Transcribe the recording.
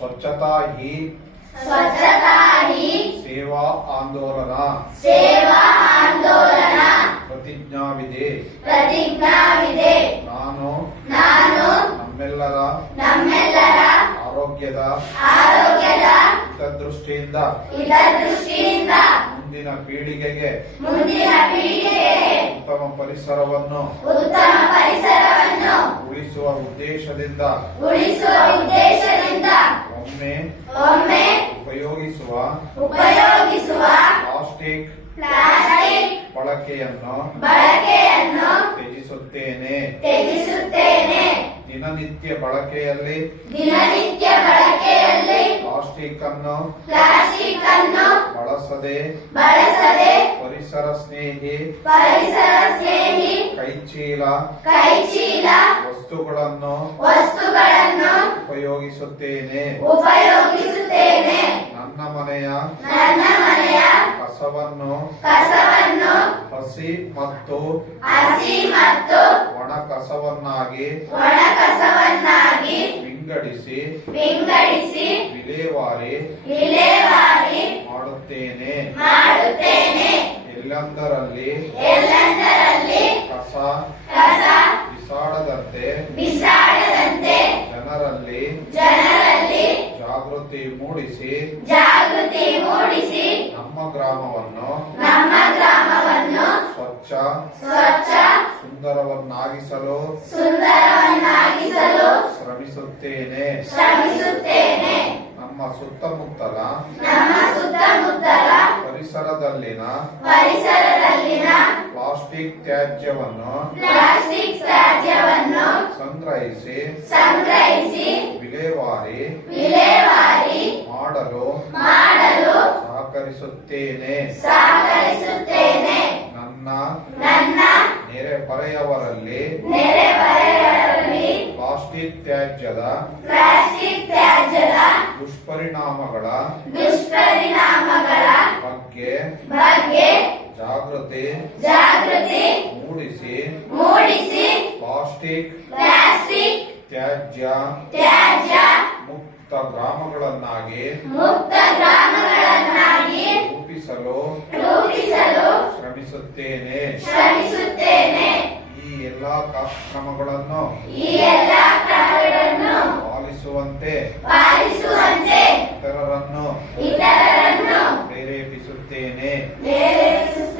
ಸ್ವಚ್ಛತಾ ಹಿ ಸ್ವಚ್ಛತಾ ಹಿ ಸೇವಾ ಆಂದೋಲನ. ಸೇವಾ ಆಂದೋಲನ. ಪ್ರತಿಜ್ಞಾವಿದೆ. ಪ್ರತಿಜ್ಞಾವಿದೆ. ನಾನು ನಾನು ನಮ್ಮೆಲ್ಲರ ನಮ್ಮೆಲ್ಲರ ಆರೋಗ್ಯದ ಆರೋಗ್ಯದ ಹಿತದೃಷ್ಟಿಯಿಂದ ಹಿತದೃಷ್ಟಿಯಿಂದ ಮುಂದಿನ ಪೀಳಿಗೆಗೆ ಮುಂದಿನ ಪೀಳಿಗೆಗೆ ಉತ್ತಮ ಪರಿಸರವನ್ನು ಉತ್ತಮ ಪರಿಸರವನ್ನು ಉಳಿಸುವ ಉದ್ದೇಶದಿಂದ ಉಳಿಸುವ ಉದ್ದೇಶದಿಂದ ಒಮ್ಮೆ ಒಮ್ಮೆ ಉಪಯೋಗಿಸುವ ಉಪಯೋಗಿಸುವ ಪ್ಲಾಸ್ಟಿಕ್ ಪ್ಲಾಸ್ಟಿಕ್ ಬಳಕೆಯನ್ನು ಬಳಕೆಯನ್ನು ತ್ಯಜಿಸುತ್ತೇನೆ. ತ್ಯಜಿಸುತ್ತೇನೆ. ದಿನನಿತ್ಯ ಬಳಕೆಯಲ್ಲಿ ದಿನನಿತ್ಯ ಬಳಕೆಯಲ್ಲಿ ಪ್ಲಾಸ್ಟಿಕ್ ಅನ್ನು ಪ್ಲಾಸ್ಟಿಕ್ ಅನ್ನು ಬಳಸದೆ ಬಳಸದೆ ಪರಿಸರ ಸ್ನೇಹಿ ಪರಿಸರ ಸ್ನೇಹಿ ಕೈಚೀಲ ಕೈಚೀಲ ವಸ್ತುಗಳನ್ನು ವಸ್ತುಗಳನ್ನು ಉಪಯೋಗಿಸುತ್ತೇನೆ. ಉಪಯೋಗಿಸುತ್ತೇನೆ. ನನ್ನ ಮನೆಯ ನನ್ನ ಮನೆಯ ಕಸವನ್ನು ಕಸವನ್ನು ಹಸಿ ಮತ್ತು ಹಸಿ ಮತ್ತು ಒಣ ಕಸವನ್ನಾಗಿ ಒಣ ಕಸವನ್ನಾಗಿ ವಿಂಗಡಿಸಿ ವಿಂಗಡಿಸಿ ವಿಲೇವಾರಿ ವಿಲೇವಾರಿ ಮಾಡುತ್ತೇನೆ. ಮಾಡುತ್ತೇನೆ. ಎಲ್ಲಂದರಲ್ಲಿ ಎಲ್ಲಂದರಲ್ಲಿ ಕಸ ಕಸ ಜಾಗೃತಿ ಮೂಡಿಸಿ ಜಾಗೃತಿ ಮೂಡಿಸಿ ನಮ್ಮ ಗ್ರಾಮವನ್ನು ನಮ್ಮ ಗ್ರಾಮವನ್ನು ಸ್ವಚ್ಛ ಸ್ವಚ್ಛ ಸುಂದರವನ್ನಾಗಿಸಲು ಸುಂದರವನ್ನಾಗಿಸಲು ಶ್ರಮಿಸುತ್ತೇನೆ. ಶ್ರಮಿಸುತ್ತೇನೆ. ನಮ್ಮ ಸುತ್ತಮುತ್ತಲ ನಮ್ಮ ಸುತ್ತಮುತ್ತಲ ಪರಿಸರದಲ್ಲಿನ ಪರಿಸರದಲ್ಲಿನ ಪ್ಲಾಸ್ಟಿಕ್ ತ್ಯಾಜ್ಯವನ್ನು ಪ್ಲಾಸ್ಟಿಕ್ ತ್ಯಾಜ್ಯವನ್ನು ಸಂಗ್ರಹಿಸಿ ಸಂಗ್ರಹಿಸಿ ವಿಲೇವಾರಿ ಸಹಕರಿಸುತ್ತೇನೆ ಸಹಕರಿಸುತ್ತೇನೆ ನನ್ನ ನನ್ನ ನೆರೆಹೊರೆಯವರಲ್ಲಿ ನೆರೆಹೊರೆಯವರಲ್ಲಿ ಪ್ಲಾಸ್ಟಿಕ್ ತ್ಯಾಜ್ಯದ ಪ್ಲಾಸ್ಟಿಕ್ ತ್ಯಾಜ್ಯದ ದುಷ್ಪರಿಣಾಮಗಳ ದುಷ್ಪರಿಣಾಮಗಳ ಬಗ್ಗೆ ಬಗ್ಗೆ ಜಾಗೃತಿ ಜಾಗೃತಿ ಮೂಡಿಸಿ ಮೂಡಿಸಿ ಪ್ಲಾಸ್ಟಿಕ್ ಪ್ಲಾಸ್ಟಿಕ್ ತ್ಯಾಜ್ಯ ತ್ಯಾಜ್ಯ ಮುಕ್ತ ಗ್ರಾಮಗಳನ್ನಾಗಿ ಮುಕ್ತ ಗ್ರಾಮಗಳನ್ನಾಗಿ ರೂಪಿಸಲು ರೂಪಿಸಲು ಶ್ರಮಿಸುತ್ತೇನೆ. ಶ್ರಮಿಸುತ್ತೇನೆ. ಈ ಎಲ್ಲಾ ಕಾರ್ಯಕ್ರಮಗಳನ್ನು ಕ್ರಮಗಳನ್ನು ಈ ಎಲ್ಲಾ ಕಾರ್ಯಗಳನ್ನು ಪಾಲಿಸುವಂತೆ ಪಾಲಿಸುವಂತೆ ಇತರ